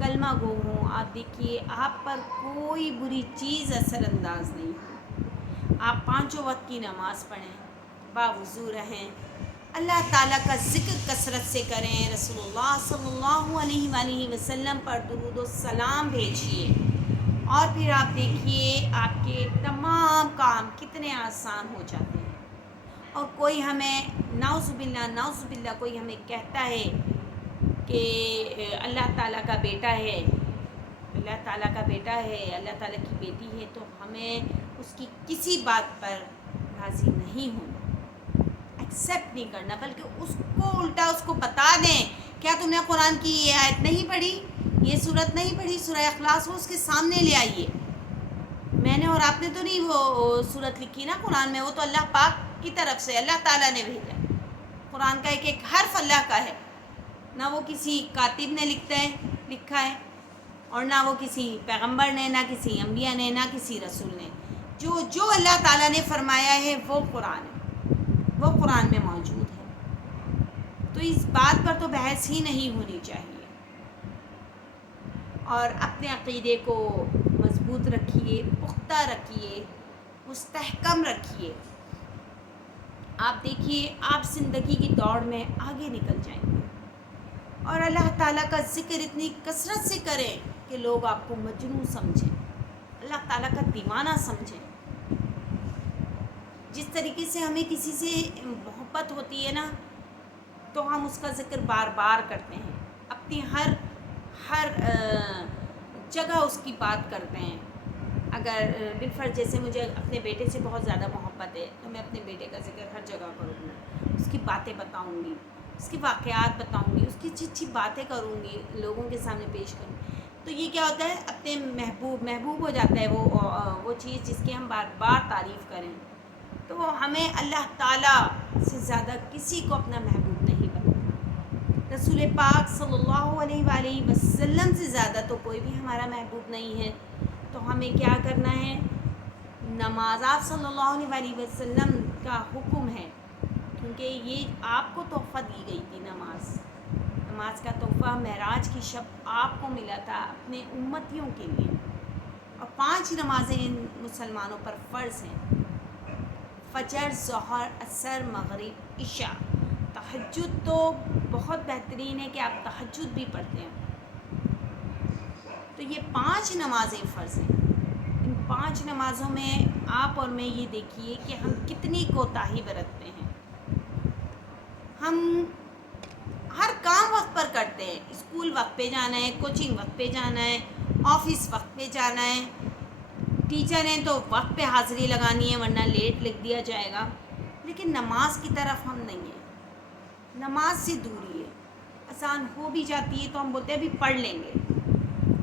کلمہ گو ہوں، آپ دیکھیے آپ پر کوئی بری چیز اثر انداز نہیں ہو۔ آپ 5 وقت کی نماز پڑھیں، باوضو رہیں، اللہ تعالیٰ کا ذکر کثرت سے کریں، رسول اللہ صلی اللہ علیہ وآلہ وسلم پر درود و سلام بھیجیے، اور پھر آپ دیکھیے آپ کے تمام کام کتنے آسان ہو جاتے ہیں۔ اور کوئی ہمیں نعوذ باللہ کوئی ہمیں کہتا ہے کہ اللہ تعالیٰ کا بیٹا ہے، اللہ تعالیٰ کا بیٹا ہے، اللہ تعالیٰ کی بیٹی ہے، تو ہمیں اس کی کسی بات پر راضی نہیں ہونا، ایکسیپٹ نہیں کرنا، بلکہ اس کو الٹا اس کو بتا دیں، کیا تم نے قرآن کی یہ آیت نہیں پڑھی، یہ صورت نہیں پڑھی، سورہ اخلاص، وہ اس کے سامنے لے آئیے۔ میں نے اور آپ نے تو نہیں وہ صورت لکھی نا قرآن میں، وہ تو اللہ پاک کی طرف سے اللہ تعالیٰ نے بھیجا۔ قرآن کا ایک ایک حرف اللہ کا ہے، نہ وہ کسی کاتب نے لکھا ہے، اور نہ وہ کسی پیغمبر نے، نہ کسی انبیاء نے، نہ کسی رسول نے۔ جو اللہ تعالیٰ نے فرمایا ہے وہ قرآن ہے، وہ قرآن میں موجود ہے، تو اس بات پر تو بحث ہی نہیں ہونی چاہیے۔ اور اپنے عقیدے کو مضبوط رکھیے، پختہ رکھیے، مستحکم رکھیے۔ آپ دیکھیے آپ زندگی کی دوڑ میں آگے نکل جائیں گے، اور اللہ تعالیٰ کا ذکر اتنی کثرت سے کریں کہ لوگ آپ کو مجنون سمجھیں، اللہ تعالیٰ کا دیوانہ سمجھیں۔ جس طریقے سے ہمیں کسی سے محبت ہوتی ہے نا، تو ہم اس کا ذکر بار بار کرتے ہیں، اپنی ہر جگہ اس کی بات کرتے ہیں۔ اگر بالفرض جیسے مجھے اپنے بیٹے سے بہت زیادہ محبت ہے، تو میں اپنے بیٹے کا ذکر ہر جگہ کروں گی، اس کی باتیں بتاؤں گی، اس کی واقعات بتاؤں گی، اس کی اچھی اچھی باتیں کروں گی، لوگوں کے سامنے پیش کروں گی۔ تو یہ کیا ہوتا ہے، اپنے محبوب ہو جاتا ہے وہ چیز جس کی ہم بار بار تعریف کریں۔ تو ہمیں اللہ تعالیٰ سے زیادہ کسی کو اپنا محبوب نہیں بنانا، رسول پاک صلی اللہ علیہ وآلہ وسلم سے زیادہ تو کوئی بھی ہمارا محبوب نہیں ہے۔ تو ہمیں کیا کرنا ہے، نماز آپ صلی اللہ علیہ وآلہ وسلم کا حکم ہے، کیونکہ یہ آپ کو تحفہ دی گئی تھی، نماز کا تحفہ معراج کی شب آپ کو ملا تھا اپنے امتیوں کے لیے، اور 5 نمازیں مسلمانوں پر فرض ہیں، فجر، ظہر، عصر، مغرب، عشاء۔ تہجد تو بہت بہترین ہے کہ آپ تہجد بھی پڑھتے ہیں۔ تو یہ 5 نمازیں فرض ہیں، ان 5 نمازوں میں آپ اور میں یہ دیکھیے کہ ہم کتنی کوتاہی برتتے ہیں۔ ہم ہر کام وقت پر کرتے ہیں، اسکول وقت پہ جانا ہے، کوچنگ وقت پہ جانا ہے، آفس وقت پہ جانا ہے، ٹیچر ہیں تو وقت پہ حاضری لگانی ہے ورنہ لیٹ لکھ دیا جائے گا، لیکن نماز کی طرف ہم نہیں ہیں، نماز سے دوری ہے۔ اذان ہو بھی جاتی ہے تو ہم بولتے ہیں ابھی پڑھ لیں گے۔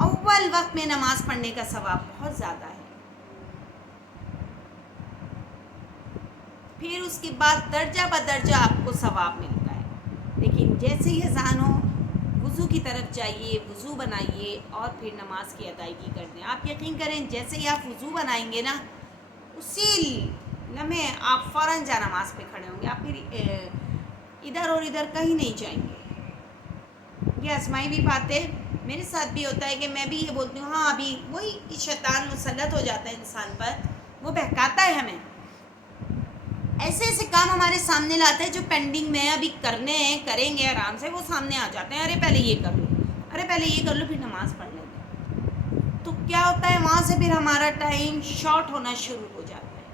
اول وقت میں نماز پڑھنے کا ثواب بہت زیادہ ہے، پھر اس کے بعد درجہ بدرجہ آپ کو ثواب ملتا ہے، لیکن جیسے ہی اذان ہو وضو کی طرف جائیے، وضو بنائیے اور پھر نماز کی ادائیگی کر دیں۔ آپ یقین کریں جیسے ہی آپ وضو بنائیں گے نا، اسی لمحے آپ فوراً جا نماز پہ کھڑے ہوں گے، آپ پھر ادھر اور ادھر کہیں نہیں جائیں گے۔ یہ آزمائی بھی بات ہے، میرے ساتھ بھی ہوتا ہے کہ میں بھی یہ بولتی ہوں، ہاں ابھی وہی شیطان مسلط ہو جاتا ہے انسان پر، وہ بہکاتا ہے ہمیں، ایسے ایسے کام ہمارے سامنے لاتے ہیں جو پینڈنگ میں ابھی کرنے ہیں، کریں گے آرام سے، وہ سامنے آ جاتے ہیں، ارے پہلے یہ کر لو، ارے پہلے یہ کر لو، پھر نماز پڑھ لیں گے۔ تو کیا ہوتا ہے وہاں سے پھر ہمارا ٹائم شارٹ ہونا شروع ہو جاتا ہے،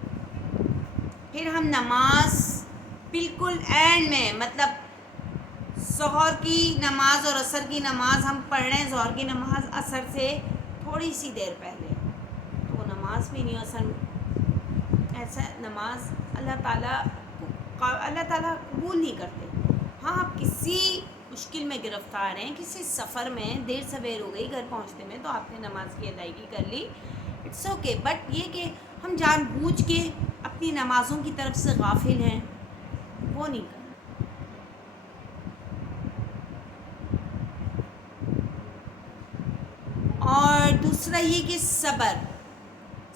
پھر ہم نماز بالکل اینڈ میں، مطلب ظہر کی نماز اور عصر کی نماز ہم پڑھ رہے ہیں، ظہر کی نماز عصر سے تھوڑی سی دیر پہلے، تو وہ نماز بھی نہیں، ایسا نماز اللہ تعالیٰ قبول نہیں کرتے۔ ہاں آپ کسی مشکل میں گرفتار ہیں، کسی سفر میں دیر سویر ہو گئی گھر پہنچنے میں، تو آپ نے نماز کی ادائیگی کر لی، اٹس اوکے. بٹ یہ کہ ہم جان بوجھ کے اپنی نمازوں کی طرف سے غافل ہیں، وہ نہیں کرنا. اور دوسرا یہ کہ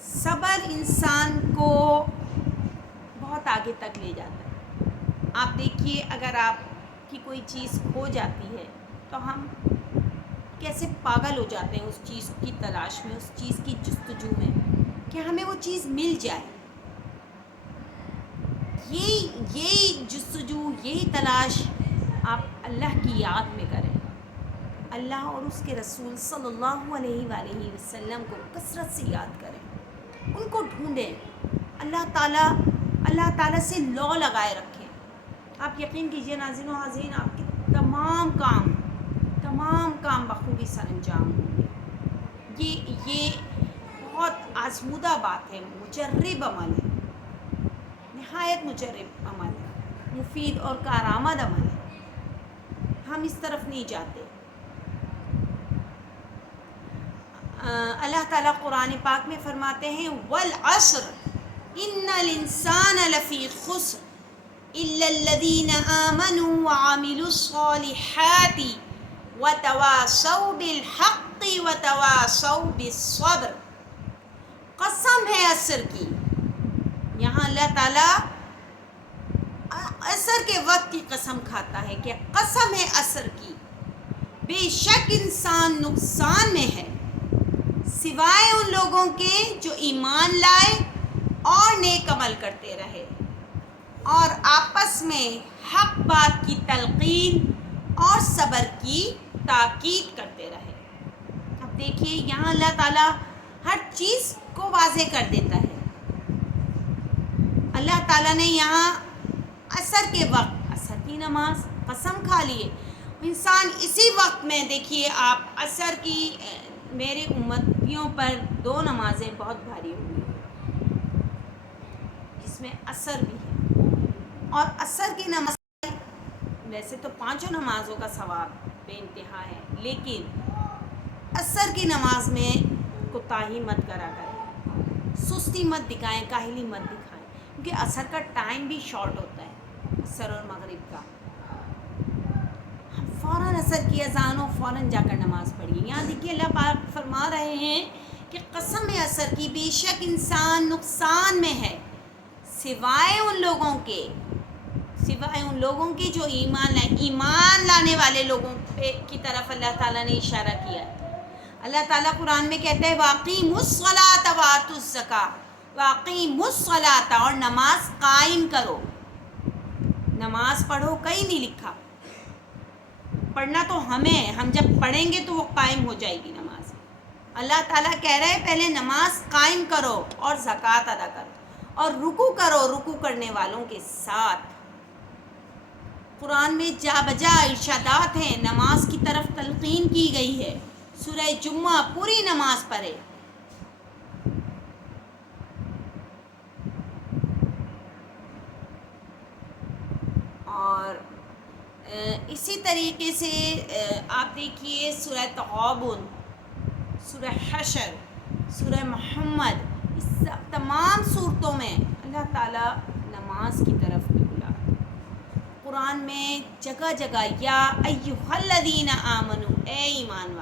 صبر انسان کو بہت آگے تک لے جاتا ہے. آپ دیکھیے اگر آپ کی کوئی چیز کھو جاتی ہے تو ہم کیسے پاگل ہو جاتے ہیں اس چیز کی تلاش میں، اس چیز کی جستجو میں کہ ہمیں وہ چیز مل جائے. یہی جستجو، یہی تلاش آپ اللہ کی یاد میں کریں، اللہ اور اس کے رسول صلی اللہ علیہ وآلہ وسلم کو کثرت سے یاد کریں، ان کو ڈھونڈیں، اللہ تعالیٰ سے لو لگائے رکھیں. آپ یقین کیجئے ناظرین و حاضرین، آپ کے تمام کام بخوبی سر انجام ہوں گے. یہ بہت آزمودہ بات ہے، مجرب عمل ہے، نہایت مجرب عمل ہے، مفید اور کارآمد عمل ہے. ہم اس طرف نہیں جاتے. اللہ تعالیٰ قرآن پاک میں فرماتے ہیں والعصر ان الانسان لفی خسر الا الذین آمنوا وعملوا الصالحات وتواصوا بالحق وتواصوا بالصبر. قسم ہے عصر کی. یہاں اللہ تعالیٰ عصر کے وقت کی قسم کھاتا ہے کہ قسم ہے عصر کی، بے شک انسان نقصان میں ہے سوائے ان لوگوں کے جو ایمان لائے اور نیک عمل کرتے رہے اور آپس میں حق بات کی تلقین اور صبر کی تاکید کرتے رہے. اب دیکھیے یہاں اللہ تعالیٰ ہر چیز کو واضح کر دیتا ہے. اللہ تعالیٰ نے یہاں عصر کے وقت عصر کی نماز قسم کھا لیے. انسان اسی وقت میں دیکھیے آپ عصر کی میرے امتیوں پر 2 نمازیں بہت بھاری ہوں گی جس میں عصر بھی ہے. اور عصر کی نماز ویسے تو 5 نمازوں کا ثواب بے انتہا ہے، لیکن عصر کی نماز میں کوتاہی مت کرا کریں، سستی مت دکھائیں، کاہلی مت دکھائیں، کیونکہ عصر کا ٹائم بھی شارٹ ہوتا ہے، عصر اور مغرب کا. فوراً عصر کی اذان ہو فوراً جا کر نماز پڑھیے. یہاں دیکھیے اللہ پاک فرما رہے ہیں کہ قسم ہے عصر کی، بے شک انسان نقصان میں ہے سوائے ان لوگوں کے جو ایمان لانے والے لوگوں کی طرف اللہ تعالیٰ نے اشارہ کیا. اللہ تعالیٰ قرآن میں کہتا ہے وَأَقِیمُوا الصَّلَاةَ وَآتُوا الزَّکَاةَ، وَأَقِیمُوا الصَّلَاةَ، اور نماز قائم کرو. نماز پڑھو کہیں نہیں لکھا، پڑھنا تو ہم جب پڑھیں گے تو وہ قائم ہو جائے گی نماز. اللہ تعالیٰ کہہ رہے ہیں پہلے نماز قائم کرو اور زکوٰۃ ادا کرو اور رکوع کرو رکوع کرنے والوں کے ساتھ. قرآن میں جا بجا ارشادات ہیں، نماز کی طرف تلقین کی گئی ہے. سورہ جمعہ پوری نماز پڑھے. اور اسی طریقے سے آپ دیکھیے سورہ تغابن، سورہ حشر، سورہ محمد، اس تمام صورتوں میں اللہ تعالیٰ نماز کی طرف بھی بلا. قرآن میں جگہ جگہ یا ایھا الذین آمنو، اے ایمان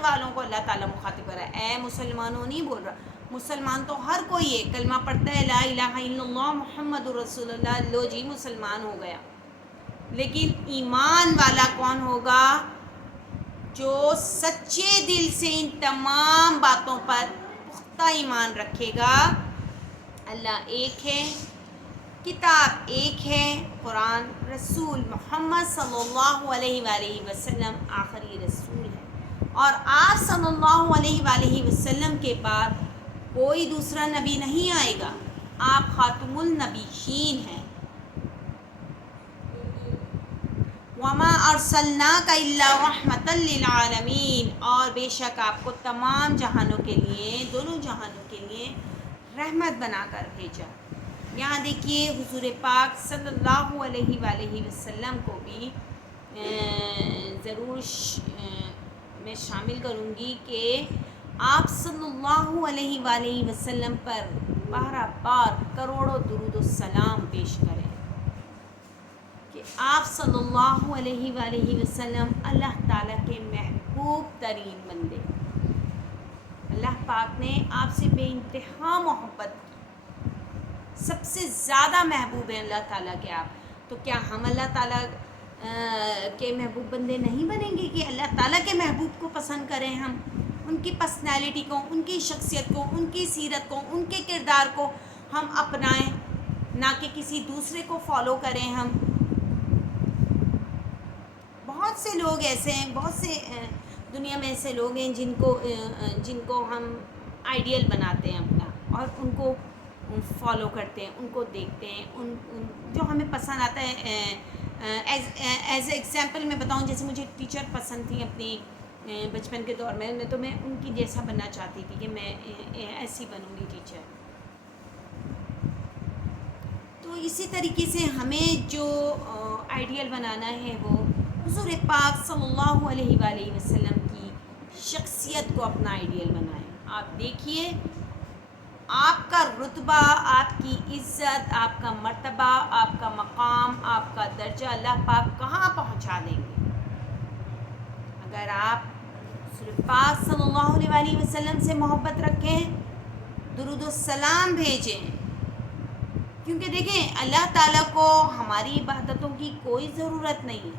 والوں کو اللہ تعالیٰ مخاطب کر رہا ہے. اے مسلمانوں نہیں بول رہا، مسلمان تو ہر کوئی ہے، کلمہ پڑھتا ہے لا الہ الا اللہ محمد رسول اللہ، لو جی مسلمان ہو گیا. لیکن ایمان والا کون ہوگا؟ جو سچے دل سے ان تمام باتوں پر پختہ ایمان رکھے گا. اللہ ایک ہے، کتاب ایک ہے، قرآن، رسول محمد صلی اللہ علیہ وآلہ وسلم آخری رسول ہے، اور آپ صلی اللہ علیہ وآلہ وسلم کے بعد کوئی دوسرا نبی نہیں آئے گا. آپ خاتم النبیین ہیں. وَمَا أَرْسَلْنَاكَ إِلَّا رَحْمَةً لِّلْعَالَمِينَ، اور بے شک آپ کو تمام جہانوں کے لیے، دونوں جہانوں کے لیے رحمت بنا کر بھیجا. یہاں دیکھیے حضور پاک صلی اللہ علیہ وآلہ وسلم کو بھی ضرور میں شامل کروں گی کہ آپ صلی اللہ علیہ وآلہ وسلم پر بارہ بار کروڑوں درود السلام پیش کریں کہ آپ صلی اللہ علیہ وآلہ وسلم اللہ تعالیٰ کے محبوب ترین بندے، اللہ پاک نے آپ سے بے انتہا محبت کی، سب سے زیادہ محبوب ہیں اللہ تعالیٰ کے آپ، تو کیا ہم اللہ تعالیٰ کے محبوب بندے نہیں بنیں گے کہ اللہ تعالیٰ کے محبوب کو پسند کریں، ہم ان کی پرسنالٹی کو، ان کی شخصیت کو، ان کی سیرت کو، ان کے کردار کو ہم اپنائیں، نہ کہ کسی دوسرے کو فالو کریں ہم۔ بہت سے لوگ ایسے ہیں، بہت سے دنیا میں ایسے لوگ ہیں جن کو ہم آئیڈیل بناتے ہیں اپنا، اور ان کو فالو کرتے ہیں، ان کو دیکھتے ہیں، جو ہمیں پسند آتا ہے۔ ایز ایگزامپل میں بتاؤں، جیسے مجھے ٹیچر پسند تھی اپنی بچپن کے دور میں تو میں ان کی جیسا بننا چاہتی تھی کہ میں ایسی بنوں گی ٹیچر۔ تو اسی طریقے سے ہمیں جو آئیڈیل بنانا ہے وہ حضور پاک صلی اللہ علیہ وآلہ وسلم کی شخصیت کو اپنا آئیڈیل بنائیں۔ آپ دیکھیے آپ کا رتبہ، آپ کی عزت، آپ کا مرتبہ، آپ کا مقام، آپ کا درجہ اللہ پاک کہاں پہنچا دیں گے اگر آپ حضور پاک صلی اللہ علیہ وآلہ وسلم سے محبت رکھیں، درود السلام بھیجیں۔ کیونکہ دیکھیں اللہ تعالیٰ کو ہماری عبادتوں کی کوئی ضرورت نہیں ہے۔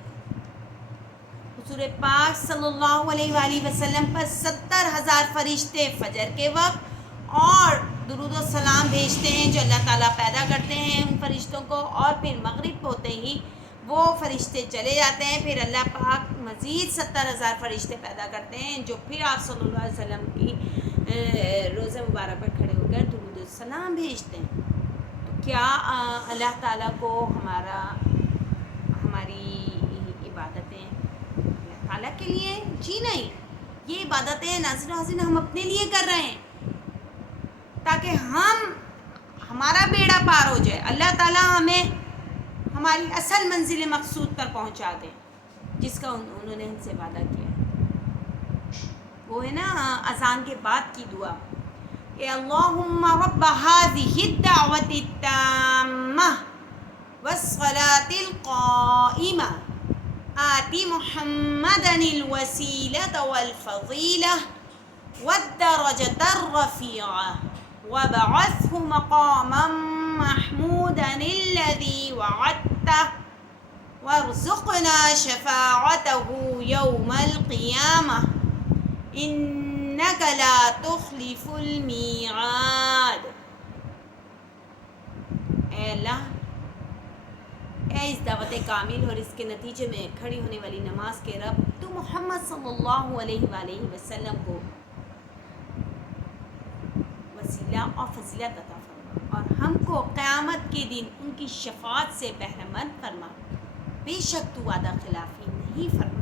حضور پاک صلی اللہ علیہ وآلہ وسلم پر 70,000 فرشتے فجر کے وقت اور درود و سلام بھیجتے ہیں جو اللہ تعالیٰ پیدا کرتے ہیں ان فرشتوں کو، اور پھر مغرب ہوتے ہی وہ فرشتے چلے جاتے ہیں، پھر اللہ پاک مزید 70,000 فرشتے پیدا کرتے ہیں جو پھر آپ صلی اللہ علیہ وسلم کی روزہ مبارک پر کھڑے ہو کر درود و سلام بھیجتے ہیں۔ تو کیا اللہ تعالیٰ کو ہماری عبادتیں اللہ تعالیٰ کے لیے؟ جی نہیں، یہ عبادتیں ناظرین حاضرین ہم اپنے لیے کر رہے ہیں تاکہ ہمارا بیڑا پار ہو جائے، اللہ تعالیٰ ہمیں ہماری اصل منزل مقصود پر پہنچا دیں جس کا انہوں نے ہم سے وعدہ کیا ہے۔ وہ ہے نا اذان کے بعد کی دعا کہ اللہم رب هذه الدعوة التامة والصلاة القائمة آت محمدا الوسيلة والفضيلة والدرجة الرفيعة وابعثه مقاما محمودا الذي وعدته وارزقنا شفاعته يوم القيامة إنك لا تخلف الميعاد۔ اے اللہ، اے اس دعوت کامل اور اس کے نتیجے میں کھڑی ہونے والی نماز کے رب، تو محمد صلی اللہ علیہ وآلہ وسلم کو وسیلہ اور فضیلت عطا فرما، اور ہم کو قیامت کے دن ان کی شفاعت سے بہرہ مند فرما، بے شک تو وعدہ خلافی نہیں فرما،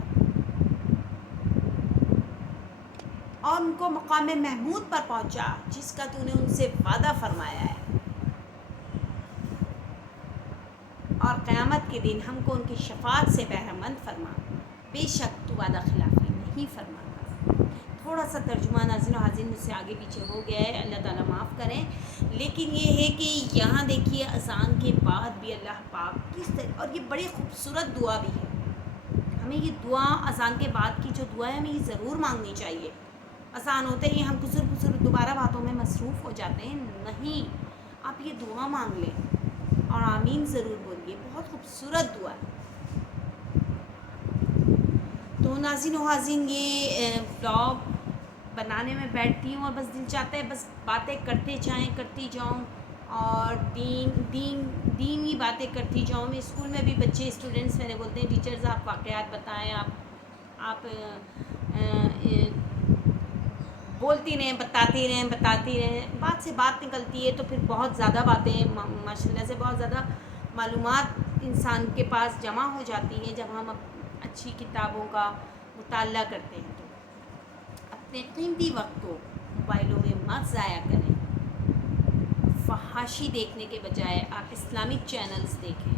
اور ان کو مقام محمود پر پہنچا جس کا تو نے ان سے وعدہ فرمایا ہے، اور قیامت کے دن ہم کو ان کی شفاعت سے بہرہ مند فرما، بے شک تو وعدہ خلافی نہیں فرماتا۔ تھوڑا سا ترجمہ ناظرین و حاضرین مجھ سے آگے پیچھے ہو گیا ہے، اللہ تعالیٰ معاف کریں، لیکن یہ ہے کہ یہاں دیکھیے اذان کے بعد بھی اللہ پاک کس طرح، اور یہ بڑی خوبصورت دعا بھی ہے، ہمیں یہ دعا اذان کے بعد کی جو دعا ہے ہمیں یہ ضرور مانگنی چاہیے۔ اذان ہوتے ہی ہم کسر دوبارہ باتوں میں مصروف ہو جاتے ہیں، نہیں، آپ یہ دعا مانگ لیں اور آمین ضرور بولیے، بہت خوبصورت دعا ہے۔ تو ناظرین و حاضرین یہ بلاگ بنانے میں بیٹھتی ہوں اور بس دل چاہتا ہے بس باتیں کرتی جاؤں اور دینی باتیں کرتی جاؤں۔ میں اسکول میں بھی بچے اسٹوڈنٹس میرے بولتے ہیں ٹیچرز آپ واقعات بتائیں، آپ بولتی رہیں، بتاتی رہیں، بات سے بات نکلتی ہے تو پھر بہت زیادہ باتیں ماشاء اللہ سے بہت زیادہ معلومات انسان کے پاس جمع ہو جاتی ہیں جب ہم اچھی کتابوں کا مطالعہ کرتے ہیں۔ تو اپنے قیمتی وقت کو موبائلوں میں مت ضائع کریں، فحاشی دیکھنے کے بجائے آپ اسلامک چینلز دیکھیں،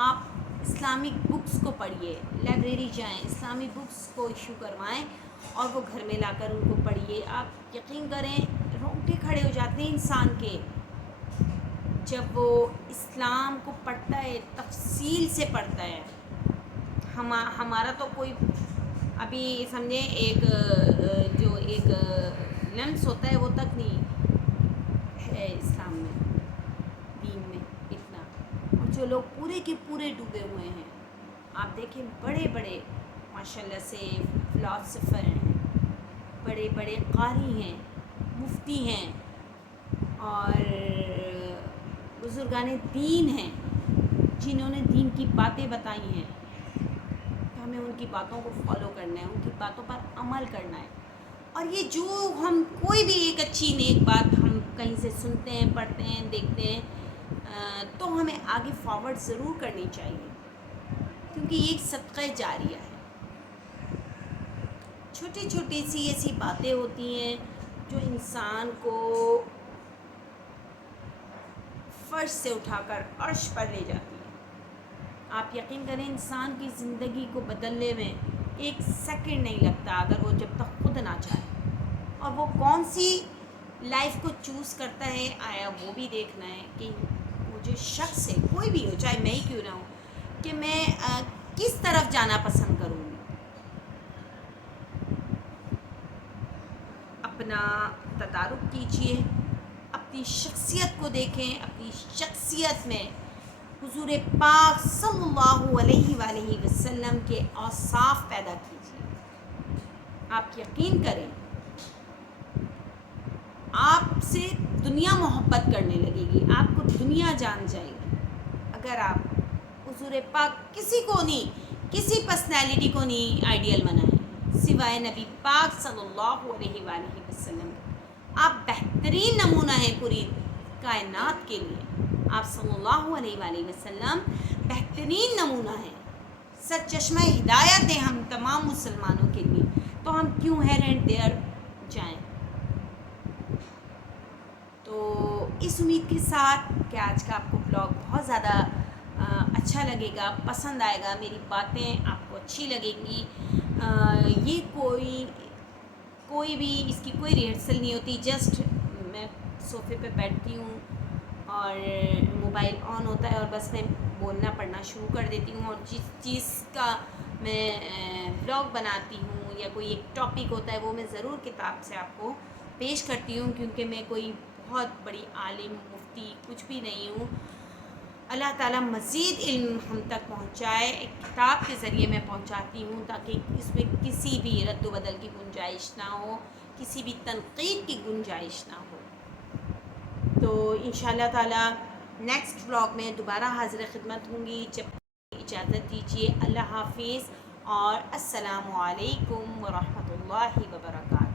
آپ اسلامک بکس کو پڑھیے، لائبریری جائیں، اسلامک بکس کو ایشو کروائیں اور وہ گھر میں لا کر ان کو پڑھیے۔ آپ یقین کریں رونگٹے کھڑے ہو جاتے ہیں انسان کے جب وہ اسلام کو پڑھتا ہے، تفصیل سے پڑھتا ہے۔ ہمارا تو کوئی ابھی سمجھیں ایک جو ایک لمس ہوتا ہے وہ تک نہیں ہے اسلام میں، دین میں اتنا، اور جو لوگ پورے کے پورے ڈوبے ہوئے ہیں، آپ دیکھیں بڑے بڑے ماشاء اللہ سے فلاسفر ہیں، بڑے بڑے قاری ہیں، مفتی ہیں اور بزرگان دین ہیں جنہوں نے دین کی باتیں بتائی ہیں، ہمیں ان کی باتوں کو فالو کرنا ہے، ان کی باتوں پر عمل کرنا ہے۔ اور یہ جو ہم کوئی بھی ایک اچھی نیک بات ہم کہیں سے سنتے ہیں، پڑھتے ہیں، دیکھتے ہیں تو ہمیں آگے فارورڈ ضرور کرنی چاہیے، کیونکہ یہ ایک صدقہ جاریہ ہے۔ چھوٹی چھوٹی سی ایسی باتیں ہوتی ہیں جو انسان کو فرش سے اٹھا کر عرش پر لے جاتی ہے۔ آپ یقین کریں انسان کی زندگی کو بدلنے میں ایک سیکنڈ نہیں لگتا اگر وہ جب تک خود نہ چاہے، اور وہ کون سی لائف کو چوز کرتا ہے آیا وہ بھی دیکھنا ہے کہ وہ جو شخص ہے کوئی بھی ہو، چاہے میں ہی کیوں نہ ہوں، کہ میں کس طرف جانا پسند کروں گی۔ اپنا تدارک کیجئے، اپنی شخصیت کو دیکھیں، اپنی شخصیت میں حضور پاک صلی اللہ علیہ وآلہ وسلم کے اوصاف پیدا کیجئے۔ آپ یقین کریں آپ سے دنیا محبت کرنے لگے گی، آپ کو دنیا جان جائے گی اگر آپ حضور پاک کسی کو نہیں، کسی پرسنالٹی کو نہیں آئیڈیل بنائیں سوائے نبی پاک صلی اللہ علیہ وآلہ وسلم۔ آپ بہترین نمونہ ہیں پوری کائنات کے لیے، آپ صلی اللہ علیہ وآلہ وسلم بہترین نمونہ ہیں، سرچشمہ ہدایت ہیں ہم تمام مسلمانوں کے لیے، تو ہم کیوں ہیئر اینڈ دیئر جائیں۔ تو اس امید کے ساتھ کہ آج کا آپ کو بلاگ بہت زیادہ اچھا لگے گا، پسند آئے گا، میری باتیں آپ کو اچھی لگیں گی۔ یہ کوئی بھی اس کی کوئی ریہرسل نہیں ہوتی، جسٹ میں صوفے پہ بیٹھتی ہوں اور موبائل آن ہوتا ہے اور بس میں بولنا پڑھنا شروع کر دیتی ہوں، اور جس چیز کا میں بلاگ بناتی ہوں یا کوئی ایک ٹاپک ہوتا ہے وہ میں ضرور کتاب سے آپ کو پیش کرتی ہوں، کیونکہ میں کوئی بہت بڑی عالم مفتی کچھ بھی نہیں ہوں۔ اللہ تعالیٰ مزید علم ہم تک پہنچائے، ایک کتاب کے ذریعے میں پہنچاتی ہوں تاکہ اس میں کسی بھی رد و بدل کی گنجائش نہ ہو، کسی بھی تنقید کی گنجائش نہ ہو۔ تو انشاءاللہ تعالیٰ نیکسٹ ولاگ میں دوبارہ حاضر خدمت ہوں گی، جب اجازت دیجیے۔ اللہ حافظ اور السلام علیکم ورحمۃ اللہ وبرکاتہ۔